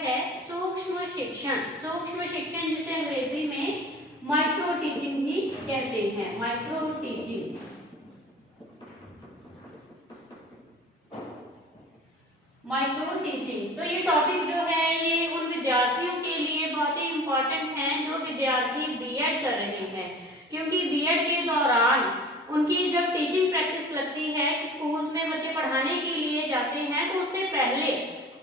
है सूक्ष्म शिक्षण। सूक्ष्म शिक्षण जिसे अंग्रेजी में माइक्रो टीचिंग भी कहते हैं, माइक्रो टीचिंग। माइक्रो टीचिंग, तो ये टॉपिक जो है ये उन विद्यार्थियों के लिए बहुत ही इम्पोर्टेंट है जो विद्यार्थी बीएड कर रहे हैं, क्योंकि बीएड के दौरान उनकी जब टीचिंग प्रैक्टिस लगती है, स्कूल्स में बच्चे पढ़ाने के लिए जाते हैं, तो उससे पहले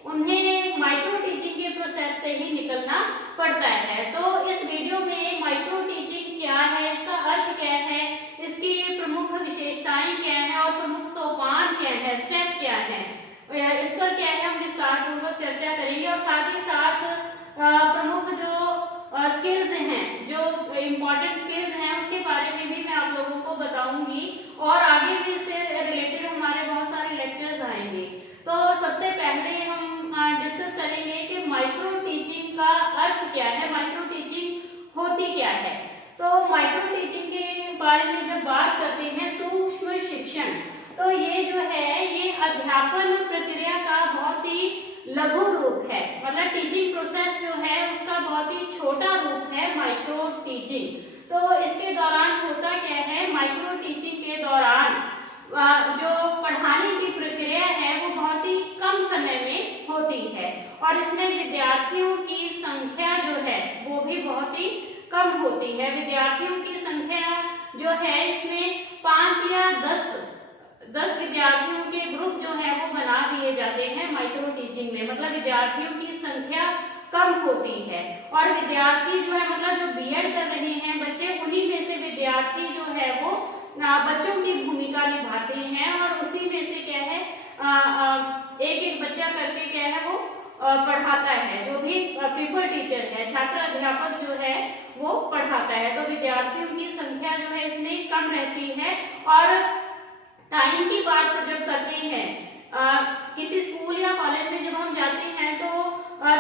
उन्हें माइक्रो टीचिंग के प्रोसेस से ही निकलना पड़ता है। तो इस वीडियो में माइक्रो टीचिंग क्या है, इसका अर्थ क्या है, इसकी प्रमुख विशेषताएं क्या है और प्रमुख सोपान क्या है, स्टेप क्या है, इस पर क्या है हम विस्तार पूर्वक चर्चा करेंगे। और साथ ही साथ प्रमुख जो स्किल्स हैं, जो इम्पोर्टेंट स्किल्स हैं, उसके बारे में भी मैं आप लोगों को बताऊंगी और आगे भी इससे रिलेटेड हमारे बहुत सारे लेक्चर्स आएंगे। तो सबसे पहले हम डिस्कस करेंगे कि माइक्रो टीचिंग का अर्थ क्या है, माइक्रो टीचिंग होती क्या है। तो माइक्रो टीचिंग के बारे में जब बात करते हैं, सूक्ष्म शिक्षण, तो ये जो है ये अध्यापन प्रक्रिया का बहुत ही लघु रूप है, मतलब टीचिंग प्रोसेस जो है उसका बहुत ही छोटा रूप है माइक्रो टीचिंग। तो इसके दौरान होता क्या है, माइक्रो टीचिंग के दौरान जो पढ़ाने की प्रक्रिया है वो बहुत ही कम समय में होती है और इसमें विद्यार्थियों की संख्या जो है वो भी बहुत ही कम होती है। विद्यार्थियों की संख्या जो है इसमें 5 या 10 विद्यार्थियों के ग्रुप जो है वो बना दिए जाते हैं माइक्रो टीचिंग में, मतलब विद्यार्थियों की संख्या कम होती है। और विद्यार्थी जो है मतलब जो बीएड कर रहे हैं बच्चे, उन्हीं में से विद्यार्थी जो है वो बच्चों की भूमिका निभाते हैं और उसी में से क्या है एक एक बच्चा करके क्या है वो पढ़ाता है, जो भी पीपल टीचर है, छात्र अध्यापक जो है वो पढ़ाता है। तो विद्यार्थियों की संख्या जो है इसमें कम रहती है। और टाइम की बात जब करते हैं, किसी स्कूल या कॉलेज में जब हम जाते हैं तो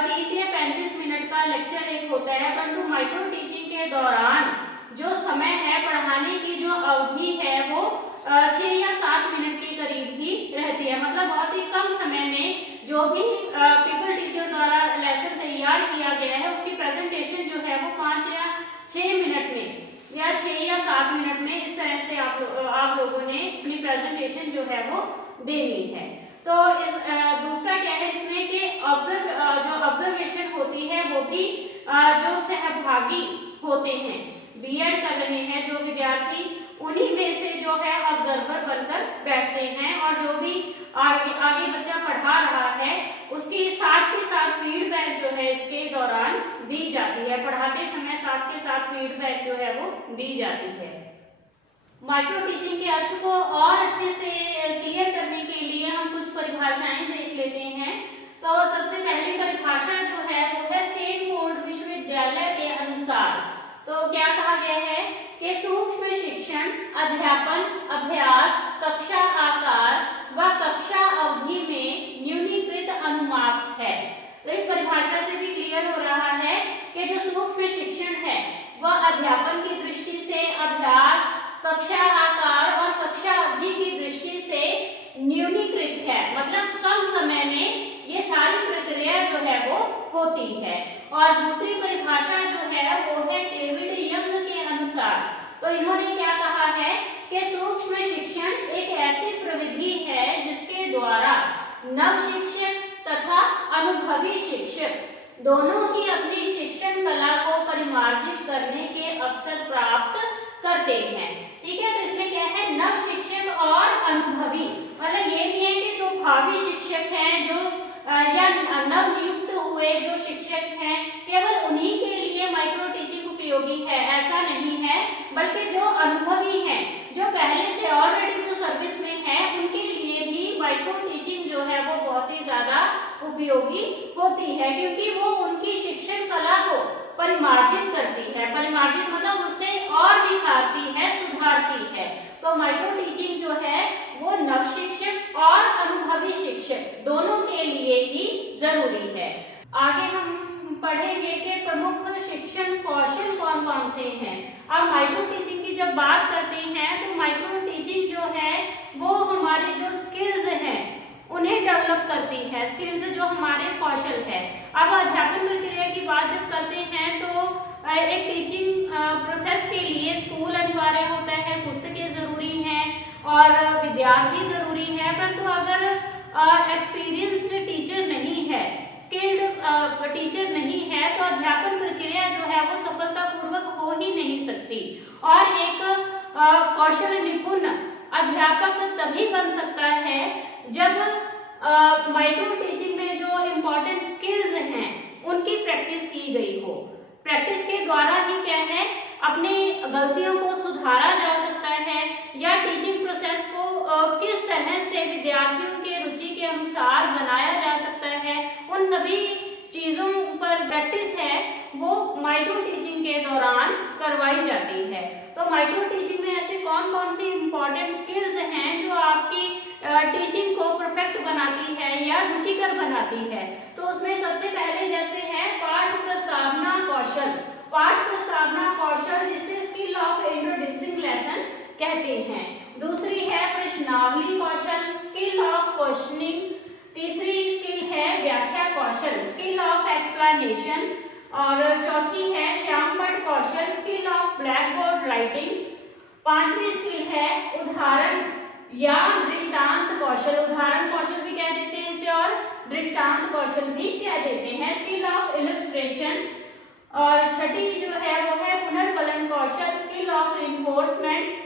30 या 35 मिनट का लेक्चर एक होता है, परंतु माइक्रो टीचिंग के दौरान जो समय है, पढ़ाने की जो अवधि है वो 6 या 7 मिनट के करीब ही रहती है, मतलब बहुत ही कम समय में जो भी पीपल टीचर द्वारा लेसन तैयार किया गया है उसकी प्रेजेंटेशन जो है वो 5 या 6 मिनट में या 6 या 7 मिनट में इस तरह से आप लोगों ने अपनी प्रेजेंटेशन जो है वो देनी है। तो इस दूसरा क्या है इसमें कि जो ऑब्जर्वेशन होती है वो भी जो सहभागी होते हैं, बीएड कर रहे हैं जो विद्यार्थी, उन्हीं में से जो है ऑब्जर्वर बनकर बैठते हैं और जो भी आगे बच्चा पढ़ा रहा है उसकी साथ के साथ फीडबैक जो है इसके दौरान दी जाती है, पढ़ाते समय साथ के साथ फीडबैक जो है वो दी जाती है। माइक्रो टीचिंग के अर्थ को और अच्छे से क्लियर करने के लिए हम कुछ परिभाषाएं देख लेते हैं। तो सबसे पहली परिभाषा जो है वो है स्टैनफोर्ड विश्वविद्यालय के अनुसार। तो क्या कहा गया है कि सूक्ष्म शिक्षण अध्यापन, अभ्यास, कक्षा आकार व कक्षा अवधि में न्यूनीकृत अनुमाप है। तो इस परिभाषा से भी क्लियर हो रहा है कि जो सूक्ष्म शिक्षण है वह अध्यापन की दृष्टि से, अभ्यास, कक्षा आकार और कक्षा अवधि की दृष्टि से न्यूनीकृत है, मतलब कम समय में ये सारी प्रक्रिया जो है वो होती है। और दूसरी परिभाषा जो है वो है डेविड यंग के अनुसार। तो इन्होंने क्या कहा है कि सूक्ष्म शिक्षण एक ऐसी प्रविधि है जिसके द्वारा नव शिक्षक तथा अनुभवी शिक्षक दोनों ही अपनी शिक्षण कला को परिमार्जित करने के अवसर प्राप्त करते हैं। ठीक है, तो इसमें क्या है, नव शिक्षक और अनुभवी, मतलब ये नहीं है कि जो भावी शिक्षक हैं जो या नव नियुक्त हुए जो शिक्षक हैं केवल उन्हीं के लिए माइक्रो टीचिंग उपयोगी है, ऐसा नहीं है, बल्कि जो अनुभवी हैं, जो पहले से ऑलरेडी जो सर्विस में है, उनके लिए भी माइक्रो टीचिंग जो है वो बहुत ही ज्यादा उपयोगी होती है, क्योंकि वो उनकी शिक्षण कला को परिमार्जित करती है। परिमार्जित मतलब उसे और दिखाती है, सुधारती है। तो माइक्रो टीचिंग जो है वो नव शिक्षक और अनुभवी शिक्षक दोनों के लिए ही जरूरी है। आगे हम पढ़ेंगे कि प्रमुख शिक्षण कौशल कौन कौन से हैं। अब माइक्रो टीचिंग की जब बात करते हैं तो माइक्रो टीचिंग जो है वो हमारे जो स्किल्स हैं उन्हें डेवलप करती है, स्किल्स जो हमारे कौशल है। अब अध्यापन प्रक्रिया की बात जब करते हैं तो एक टीचिंग प्रोसेस के लिए स्कूल अनिवार्य होता है, पुस्तकें जरूरी हैं और विद्यार्थी जरूरी है, परंतु अगर एक्सपीरियंस्ड टीचर नहीं है, स्किल्ड टीचर नहीं है, तो अध्यापन प्रक्रिया जो है वो सफलतापूर्वक हो ही नहीं सकती। और एक कौशल निपुण अध्यापक तभी बन सकता है जब माइक्रो टीचिंग में जो इम्पोर्टेंट स्किल्स हैं उनकी प्रैक्टिस की गई हो। प्रैक्टिस के द्वारा ही क्या है, अपनी गलतियों को सुधारा जा सकता है या टीचिंग प्रोसेस को किस तरह से विद्यार्थियों के रुचि के अनुसार बनाया जा सकता है, उन सभी चीजों पर प्रैक्टिस है वो माइक्रो टीचिंग के दौरान करवाई जाती है। तो माइक्रो टीचिंग में ऐसे कौन कौन सी इम्पोर्टेंट स्किल्स हैं जो आपकी टीचिंग को परफेक्ट बनाती है या रुचिकर बनाती है। तो उसमें सबसे पहले जैसे है पाठ प्रस्तावना कौशल। पाठ प्रस्तावना कौशल जिसे स्किल ऑफ इंट्रोड्यूसिंग लेसन कहते हैं। दूसरी है प्रश्नावली कौशल, स्किल ऑफ क्वेश्चनिंग। तीसरी स्किल है व्याख्या कौशल, स्किल ऑफ एक्सप्लेनेशन। और चौथी है श्यामपट्ट कौशल, skill of blackboard writing. पांचवी स्किल है उदाहरण या दृष्टांत कौशल, उदाहरण कौशल भी कह देते हैं इसे और दृष्टांत कौशल भी कह देते हैं, स्किल ऑफ इलस्ट्रेशन। और छठी जो है वो है पुनर्फलन कौशल, स्किल ऑफ रिइंफोर्समेंट।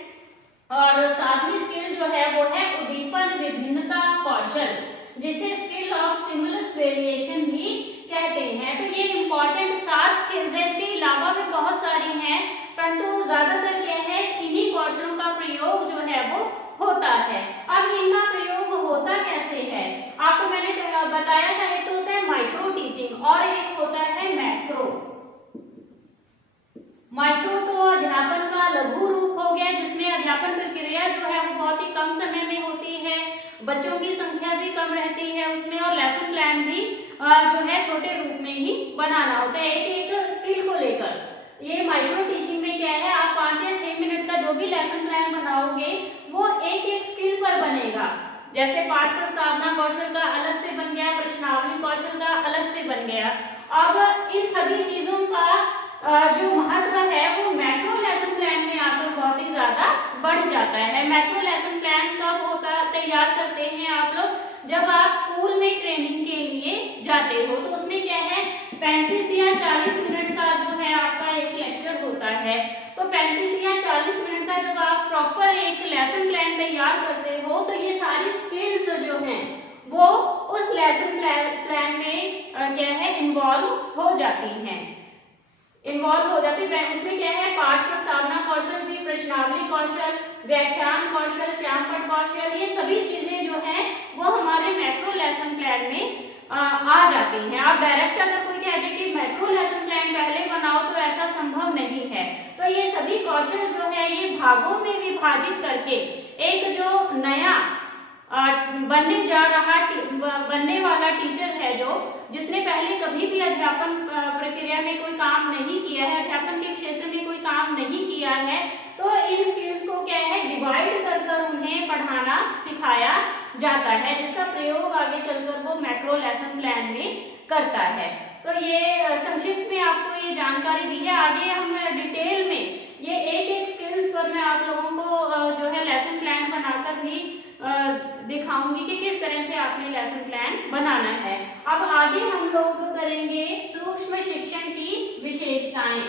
और सातवीं स्किल जो है वो है उद्दीपन विभिन्नता कौशल, जिसे स्किल ऑफ स्टिमुलस वेरिएशन भी कहते हैं। तो ये इंपॉर्टेंट 7 स्किल्स हैं, इसके अलावा भी बहुत सारी हैं, परंतु ज्यादातर क्या है इन्हीं कौशलों का प्रयोग जो है वो होता है। अब इनका प्रयोग होता कैसे है, आपको मैंने बताया था, एक तो होता है माइक्रो टीचिंग और एक होता है मैक्रो। माइक्रो तो अध्यापन का लघु रूप हो गया, जिसमें अध्यापन प्रक्रिया जो है वो बहुत ही कम समय में होती है, बच्चों की संख्या भी कम रहती है उसमें, और लेसन प्लान भी जो है छोटे रूप में ही बनाना होता है एक एक स्किल को लेकर। ये माइक्रो टीचिंग में क्या है, आप 5 या 6 मिनट का जो भी लेसन प्लान बनाओगे वो एक एक स्किल पर बनेगा। जैसे पाठ प्रस्तावना कौशल का अलग से बन गया, प्रश्नावली कौशल का अलग से बन गया। अब इन सभी चीजों का जो महत्व है वो मैक्रो लेसन प्लान में आकर बहुत ही ज्यादा बढ़ जाता है। मैक्रो लेसन प्लान कब होता तैयार करते हैं आप लोग, जब आप स्कूल में ट्रेनिंग के लिए जाते हो, तो उसमें क्या है 35 या 40 मिनट का जो है आपका एक लेक्चर होता है। तो 35 या 40 मिनट का जब आप प्रॉपर एक लेसन प्लान तैयार करते हो तो ये सारी स्किल्स जो हैं वो उस लेसन प्लान में क्या है इन्वॉल्व हो जाती हैं, इन्वॉल्व हो जाती है। उसमें क्या है पाठ प्रस्तावना कौशल भी, प्रश्नावली कौशल, व्याख्यान कौशल, श्यामपट्ट कौशल, ये सभी चीजें जो हैं वो हमारे मैक्रो लेसन प्लान में आ जाती हैं। आप डायरेक्ट अगर कोई कह दे कि मैक्रो लेसन प्लान पहले बनाओ तो ऐसा संभव नहीं है। तो ये सभी कौशल जो है ये भागों में विभाजित करके एक जो नया बनने वाला टीचर है जो जिसने पहले कभी भी अध्यापन प्रक्रिया में कोई काम नहीं किया है, अध्यापन के क्षेत्र में कोई काम नहीं किया है, तो इन स्किल्स को क्या है डिवाइड कर उन्हें पढ़ाना सिखाया जाता है, जिसका प्रयोग आगे चलकर वो मैक्रो लेसन प्लान में करता है। तो ये संक्षिप्त में आपको ये जानकारी दी है। आगे हम डिटेल में ये एक एक स्किल्स पर मैं आप लोगों को जो है लेसन प्लान बनाकर भी दिखाऊंगी कि किस तरह से आपने लेसन प्लान बनाना है। अब आगे हम लोग करेंगे सूक्ष्म शिक्षण की विशेषताएं,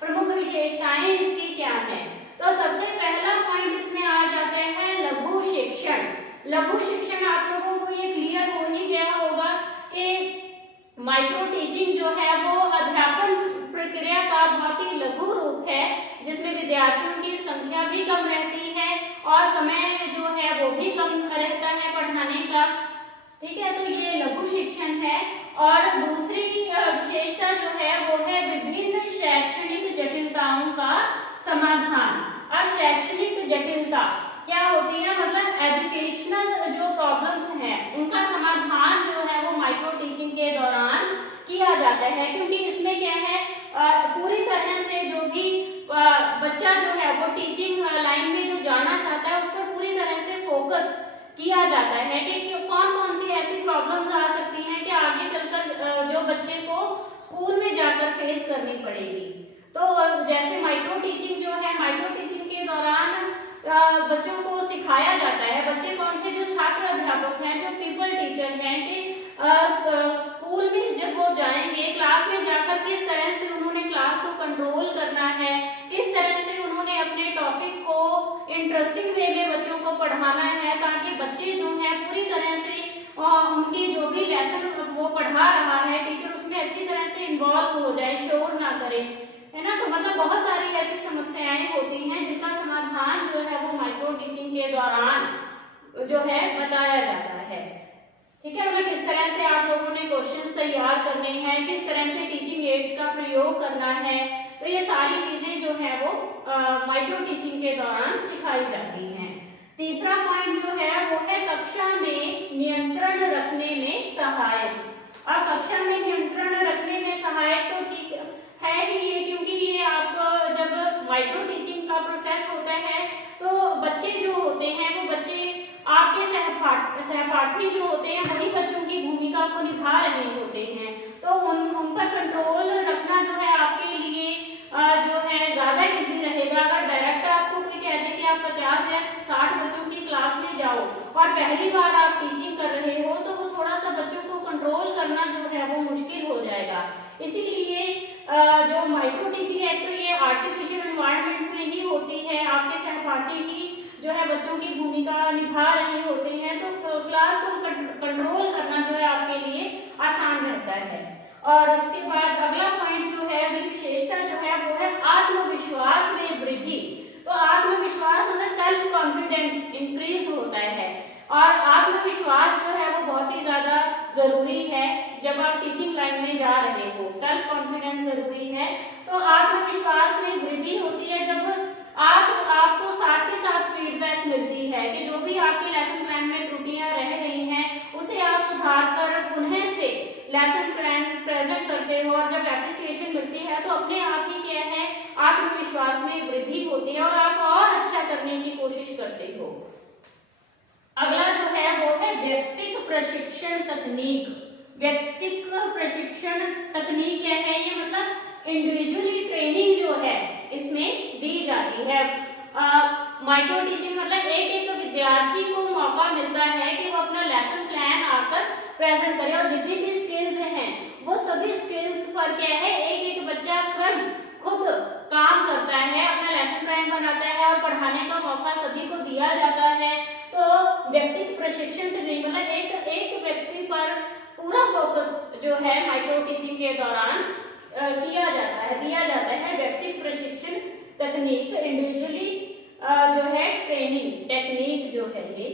प्रमुख विशेषताएं इसकी क्या है। तो सबसे पहला पॉइंट इसमें आ जाता है लघु शिक्षण। लघु शिक्षण आप लोगों को ये क्लियर हो ही गया होगा कि माइक्रो टीचिंग जो है वो अध्यापन प्रक्रिया का बहुत ही लघु रूप है, जिसमें विद्यार्थियों की संख्या भी कम रहती है और समय जो है वो भी कम रहता है पढ़ाने का। ठीक है, तो ये लघु शिक्षण है। और दूसरी विशेषता जो है वो है विभिन्न शैक्षणिक जटिलताओं का समाधान। अब शैक्षणिक जटिलता क्या होती है, मतलब एजुकेशनल जो प्रॉब्लम्स हैं उनका समाधान जो है वो माइक्रो टीचिंग के दौरान किया जाता है, क्योंकि इसमें क्या है पूरी तरह से जो भी बच्चा जो है वो टीचिंग लाइन में जो जाना चाहता है उस पर पूरी तरह से फोकस किया जाता है कि कौन कौन सी ऐसी प्रॉब्लम्स आ सकती हैं कि आगे चलकर जो बच्चे को फेस करनी पड़ेगी। तो जैसे माइक्रो टीचिंग जो है, माइक्रो टीचिंग के दौरान बच्चों को सिखाया जाता है, बच्चे कौन से जो छात्र अध्यापक हैं, जो पीपल टीचर हैं, कि स्कूल में जब वो जाएंगे, क्लास में जाकर किस तरह से उन्होंने क्लास को कंट्रोल करना है, किस तरह से उन्होंने अपने टॉपिक को इंटरेस्टिंग वे में बच्चों को पढ़ाना है, ताकि बच्चे जो हैं पूरी तरह से उनके जो भी लेसन वो पढ़ा रहा है टीचर, उसमें अच्छी तरह से इन्वॉल्व हो जाए, शोर ना करे, है ना। तो मतलब बहुत सारी ऐसी समस्याएं होती हैं जिनका समाधान जो है वो माइक्रो टीचिंग के दौरान जो है बताया जाता है। ठीक है, मतलब किस तरह से आप लोगों ने क्वेश्चंस तैयार करने हैं, किस तरह से टीचिंग एड्स का प्रयोग करना है, तो ये सारी चीजें जो है वो माइक्रो टीचिंग के दौरान सिखाई जाती हैं। तीसरा पॉइंट जो है वो है कक्षा में नियंत्रण रखने में सहायक। और कक्षा में नियंत्रण रखने में सहायक तो ठीक है ही ये, क्योंकि ये आप जब माइक्रो टीचिंग का प्रोसेस होता है तो बच्चे जो होते हैं वो बच्चे आपके सहपाठी जो होते हैं वही बच्चों की भूमिका को निभा रहे होते हैं, तो उन पर कंट्रोल रखना जो है आपके लिए जो है ज्यादा इजी रहेगा। अगर डायरेक्ट आपको कोई कह दे कि आप 50 या 60 बच्चों की क्लास में जाओ और पहली बार आप टीचिंग कर रहे हो, तो वो थोड़ा सा बच्चों को कंट्रोल करना जो है वो मुश्किल हो जाएगा। इसीलिए जो माइक्रो टीचिंग है तो ये आर्टिफिशियल एनवायरनमेंट में ही होती है, आपके सहपाठी की जो है बच्चों की भूमिका निभा रहे होते हैं, तो क्लास को कंट्रोल करना जो है आपके लिए आसान रहता है। और इसके बाद अगला पॉइंट जो है, विशेषता जो है वो है आत्मविश्वास में वृद्धि। तो आत्मविश्वास मतलब सेल्फ कॉन्फिडेंस इंक्रीज होता है, और आत्मविश्वास जो है वो बहुत ही ज्यादा जरूरी है जब आप टीचिंग लाइन में जा रहे हो। सेल्फ कॉन्फिडेंस जरूरी है, तो आत्मविश्वास में वृद्धि होती है जब आपको साथ के साथ फीडबैक मिलती है कि जो भी आपके लेसन प्लान में त्रुटियां रह गई हैं उसे आप सुधार कर पुनः से लेसन प्लान प्रेजेंट करते हो, और जब एप्रिसिएशन मिलती है तो अपने आप ही क्या है आत्मविश्वास में वृद्धि होती है और आप और अच्छा करने की कोशिश करते हो। अगला जो है वो है व्यक्तिगत प्रशिक्षण तकनीक। व्यक्तिगत प्रशिक्षण तकनीक क्या है, ये मतलब इंडिविजुअली ट्रेनिंग जो है इसमें दी जाती है। माइक्रो टीचिंग मतलब एक विद्यार्थी को मौका मिलता है कि वो अपना लेसन प्लान आकर प्रेजेंट करे, और जितनी भी स्किल्स हैं वो सभी स्किल्स पर क्या है एक बच्चा स्वयं खुद काम करता है, अपना लेसन प्लान बनाता है और पढ़ाने का मौका सभी को दिया जाता है। तो व्यक्तिगत प्रशिक्षण ट्रेनिंग मतलब एक व्यक्ति पर पूरा फोकस जो है माइक्रो टीचिंग के दौरान दिया जाता है व्यक्तिगत प्रशिक्षण तकनीक, इंडिविजुअली जो है ट्रेनिंग टेक्निक जो है ये।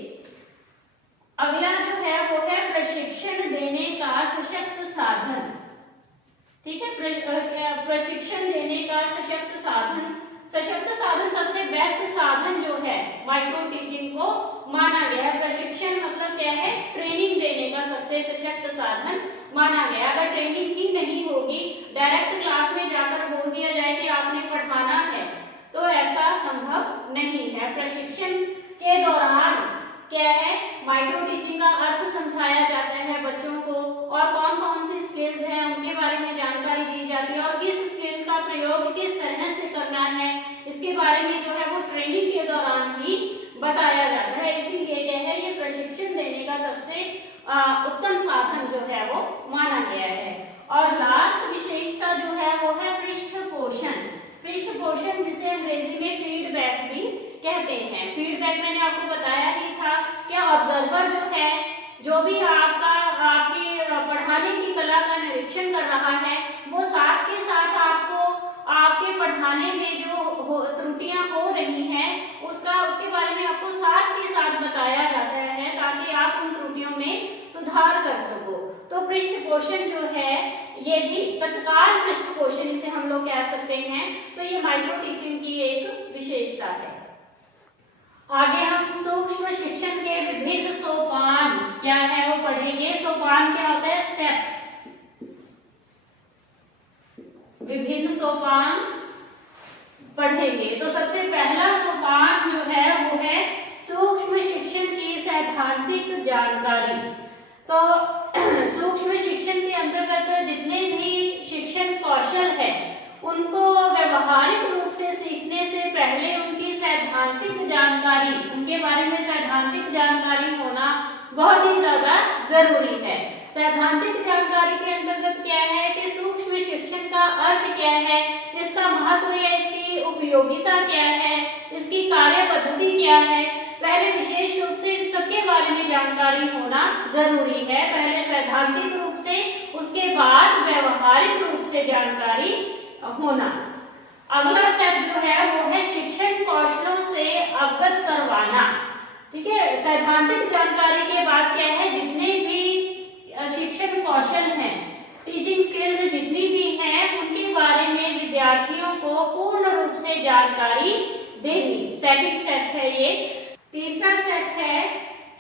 अगला जो है वो है प्रशिक्षण देने का सशक्त साधन। ठीक है, प्रशिक्षण देने का सशक्त साधन सबसे बेस्ट साधन जो है माइक्रो टीचिंग को माना गया है। प्रशिक्षण मतलब क्या है, ट्रेनिंग देने का सबसे सशक्त साधन माना गया। अगर ट्रेनिंग ही नहीं होगी, डायरेक्ट क्लास में जाकर बोल दिया जाए कि आपने पढ़ाना है, तो ऐसा संभव नहीं है। प्रशिक्षण के दौरान क्या है माइक्रो टीचिंग का अर्थ समझाया जाता है बच्चों को, और कौन कौन सी स्किल्स हैं उनके बारे में जानकारी दी जाती है, और किस स्किल का प्रयोग किस तरह से करना है इसके बारे में जो है वो ट्रेनिंग के दौरान ही बताया जाता है। इसीलिए क्या है ये प्रशिक्षण देने का सबसे उत्तम साधन जो है वो माना गया है। और लास्ट विशेषता जो है वो है पृष्ठपोषण। पृष्ठपोषण जिसे अंग्रेजी में फीडबैक भी कहते हैं। फीडबैक मैंने आपको बताया ही था कि ऑब्जर्वर जो है, जो भी आपकी पढ़ाने की कला का निरीक्षण कर रहा है, वो साथ के साथ आपको आपके पढ़ाने में जो त्रुटियां हो रही हैं उसके बारे में आपको साथ के साथ बताया जाता है, ताकि आप उन त्रुटियों में सुधार कर सको। तो पृष्ठपोषण जो है ये भी तत्काल पृष्ठपोषण इसे हम लोग कह सकते हैं। तो ये माइक्रो टीचिंग की एक विशेषता है। आगे हम सूक्ष्म शिक्षण के विभिन्न सोपान क्या है वो पढ़ेंगे। सोपान क्या होता है, स्टेप। विभिन्न सोपान पढ़ेंगे। तो सबसे पहला सोपान जो है वो है सूक्ष्म शिक्षण की सैद्धांतिक जानकारी। तो सूक्ष्म शिक्षण के अंतर्गत जितने भी शिक्षण कौशल है बहुत ही ज्यादा जरूरी है। सैद्धांतिक जानकारी के अंतर्गत क्या है कि सूक्ष्म शिक्षण का अर्थ क्या है, इसका महत्व या इसकी उपयोगिता क्या है, इसकी कार्य पद्धति क्या है, पहले विशेष रूप से इन सबके बारे में जानकारी होना जरूरी है। पहले सैद्धांतिक रूप से, उसके बाद व्यवहारिक रूप से जानकारी होना। अगला स्टेप जो है वो है शिक्षण कौशलों से अवगत करवाना। ठीक है, सैद्धांतिक जानकारी के बाद क्या है, जितने भी शिक्षण कौशल हैं, टीचिंग स्किल्स जितनी भी हैं, उनके बारे में विद्यार्थियों को पूर्ण रूप से जानकारी देनी। सेकंड स्टेप है ये। तीसरा स्टेप है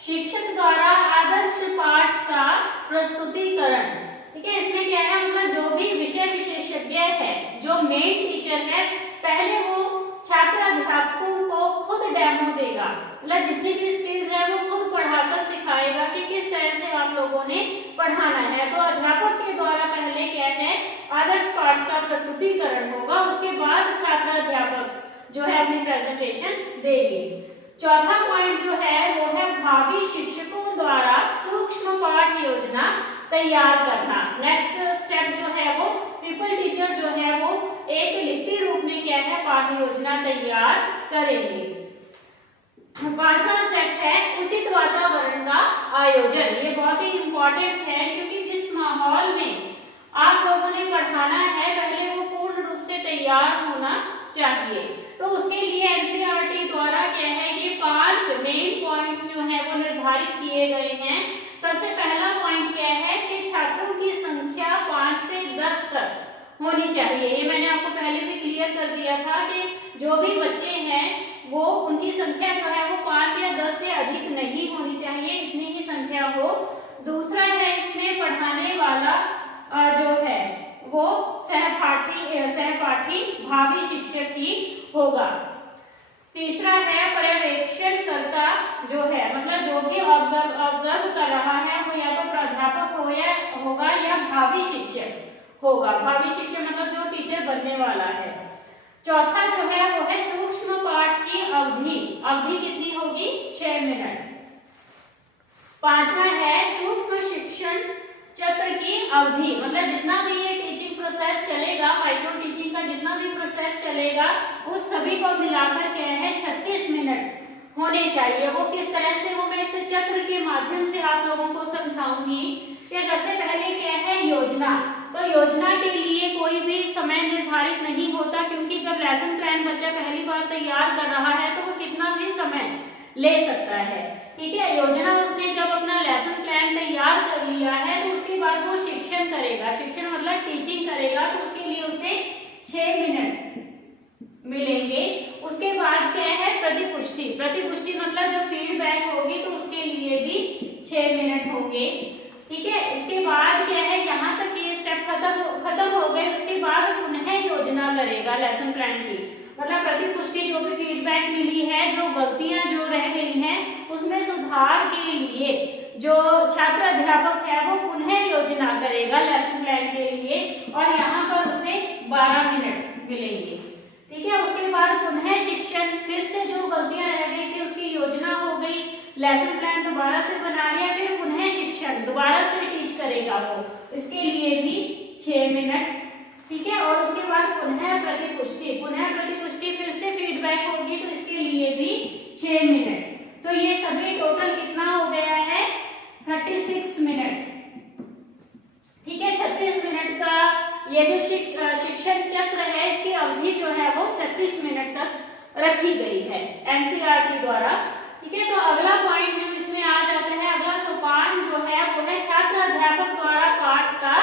शिक्षक द्वारा आदर्श पाठ का प्रस्तुतिकरण। ठीक है, इसमें क्या है, मतलब जो भी विषय विशेषज्ञ है, जो मेन टीचर है, पहले वो छात्र अध्यापकों को खुद डेमो देगा, मतलब जितनी भी स्किल्स है वो खुद पढ़ाकर सिखाएगा कि किस तरह से आप लोगों ने पढ़ाना है। तो अध्यापक के द्वारा पहले क्या है, आदर्श पाठ का प्रस्तुतिकरण होगा, उसके बाद छात्र अध्यापक जो है अपनी प्रेजेंटेशन देंगे। चौथा पॉइंट जो है वो है भावी शिक्षकों द्वारा सूक्ष्म पाठ योजना तैयार करना। नेक्स्ट स्टेप जो है वो पीपल टीचर जो है वो एक लिखित रूप में क्या है, पाठ योजना तैयार करेंगे। पांचवा स्टेप है उचित वातावरण का आयोजन। ये बहुत ही इम्पोर्टेंट है, क्योंकि जिस माहौल में आप लोगों ने पढ़ाना है, पहले वो पूर्ण रूप से तैयार होना चाहिए। तो उसके लिए एनसीईआरटी द्वारा क्या है, ये 5 मेन पॉइंट्स जो हैं वो निर्धारित किए गए हैं। सबसे पहला पॉइंट क्या है कि छात्रों की संख्या 5 से 10 तक होनी चाहिए। ये मैंने आपको पहले भी क्लियर कर दिया था कि जो भी बच्चे हैं वो उनकी संख्या जो है वो 5 या 10 से अधिक नहीं होनी चाहिए, इतनी ही संख्या हो। दूसरा है इसमें पढ़ाने वाला जो है वो सहपाठी भावी शिक्षक ही होगा। तीसरा है पर्यवेक्षणकर्ता जो है, मतलब जो भी ऑब्जर्व कर रहा है वो या तो प्राध्यापक होगा या भावी शिक्षक होगा। भावी शिक्षक मतलब जो टीचर बनने वाला है। चौथा जो है वो है सूक्ष्म पाठ की अवधि। अवधि कितनी होगी, 6 मिनट। पांचवा है सूक्ष्म शिक्षण चक्र की अवधि, मतलब जितना भी ये टीचिंग प्रोसेस चलेगा, माइक्रो टीचिंग का जितना भी प्रोसेस चलेगा, उस सभी को मिलाकर क्या है 36 मिनट होने चाहिए। वो किस तरह से हो, मैं इस चक्र के माध्यम से आप लोगों को समझाऊंगी। कि सबसे पहले क्या है योजना। तो योजना के लिए कोई भी समय निर्धारित नहीं होता, क्योंकि जब लेसन प्लान बच्चा पहली बार तैयार कर रहा है तो वो कितना भी समय ले सकता है। ठीक है, योजना उसने जब अपना लेसन प्लान तैयार कर लिया है तो उसके बाद वो शिक्षण करेगा। शिक्षण मतलब टीचिंग करेगा, तो उसके लिए उसे 6 मिनट मिलेंगे। उसके बाद क्या है प्रतिपुष्टि। प्रतिपुष्टि मतलब जब फीडबैक होगी तो उसके लिए भी 6 मिनट होंगे। ठीक है, इसके बाद क्या है, यहाँ तक ये स्टेप खत्म हो गए। उसके बाद पुनः योजना करेगा लेसन प्लान की, मतलब प्रतिपुष्टि जो भी फीडबैक मिली है, जो गलतियां जो रह गई हैं उसमें सुधार के लिए जो छात्र अध्यापक है वो पुनः योजना करेगा लेसन प्लान के लिए, और यहाँ पर उसे 12 मिनट मिलेंगे। ठीक है, उसके बाद पुनः शिक्षण, फिर से जो गलतियां रह गई थी उसकी योजना हो गई, लेसन प्लान दोबारा से बना लिया, फिर पुनः शिक्षण दोबारा से टीच करेगा वो, इसके लिए भी 6 मिनट। ठीक है, और उसके बाद पुनः प्रतिपुष्टि फिर से फीडबैक होगी तो इसके लिए भी 6 मिनट। तो ये सभी टोटल कितना हो गया है 36 मिनट। ठीक है, 36 मिनट का ये जो शिक्षण चक्र है इसकी अवधि जो है वो 36 मिनट तक रखी गई है एनसीईआरटी द्वारा। ठीक है, तो अगला पॉइंट जो इसमें आ जाता है, अगला सोपान जो है वो है छात्र अध्यापक द्वारा पाठ का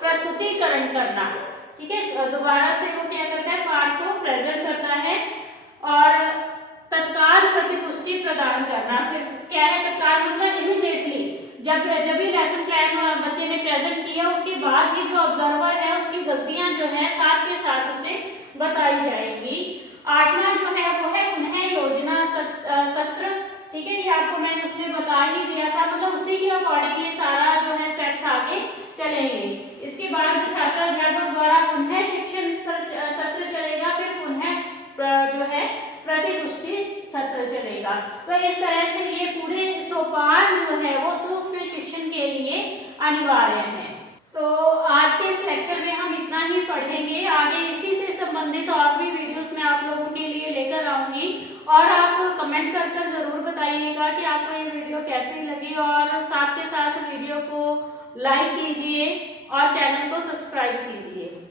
प्रस्तुतिकरण करना। ठीक है, दोबारा से वो क्या करता है, पाठ को प्रेजेंट करता है और तत्काल प्रतिपुष्टि प्रदान करना। फिर क्या है तत्काल मतलब इमीडिएटली, जब भी लेसन प्लान बच्चे ने प्रेजेंट किया उसके बाद ही जो ऑब्जर्वर है उसकी गलतियां जो है साथ के साथ उसे बताई जाएंगी। 8वां जो है वो है पुनः योजना सत्र। ठीक है, ये आपको मैंने उसमें बता ही दिया था, मतलब उसी के अकॉर्डिंग ये सारा जो है स्टेप्स आगे चलेंगे। इसके बाद छात्र अध्यापक द्वारा पुनः शिक्षण सत्र चलेगा, फिर पुनः जो है प्रतिपुष्टि सत्र चलेगा। तो इस तरह से ये पूरे सोपान जो है वो सूक्ष्म शिक्षण के लिए अनिवार्य है। तो आज के इस लेक्चर में हम इतना ही पढ़ेंगे। आगे इसी से संबंधित और भी वीडियोस मैं आप लोगों के लिए लेकर आऊंगी और आप कमेंट कर जरूर बताइएगा कि आपको ये वीडियो कैसी लगी, और साथ के साथ वीडियो को लाइक कीजिए और चैनल को सब्सक्राइब कीजिए।